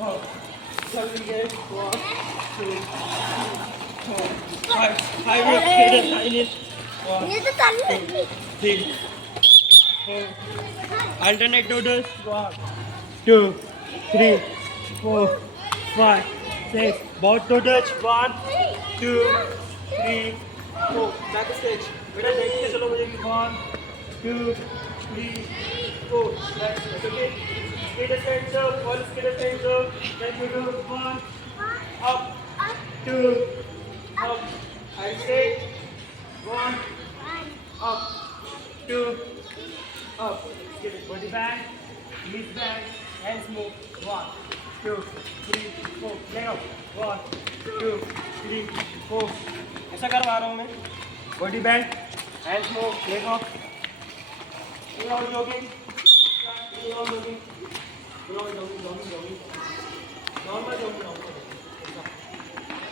up. Jump again. 1, 2, 4, 5. High reps. Hit it. High knee. 1, ये तो चल 2, 3, 4. Alternate noodles. 1, 2, 3, 4, 5, 6. Both noodles. 1, 2, 3, 4. Back stage. बेटा देखते चलो बजेगी 1, 2, 3, 4. That's okay. Skid a center. One skid a center. Then you do 1, up, 2, up. I say 1, up, 2, up. Get it. Body bang, knees bang, hands move. 1, 2, 3, 4. Leg up. 1, 2, 3, 4. ऐसा करवा रहा हूँ मैं. Body bang, hands move, leg up. Full on jogging. Full on jogging. Full on jogging.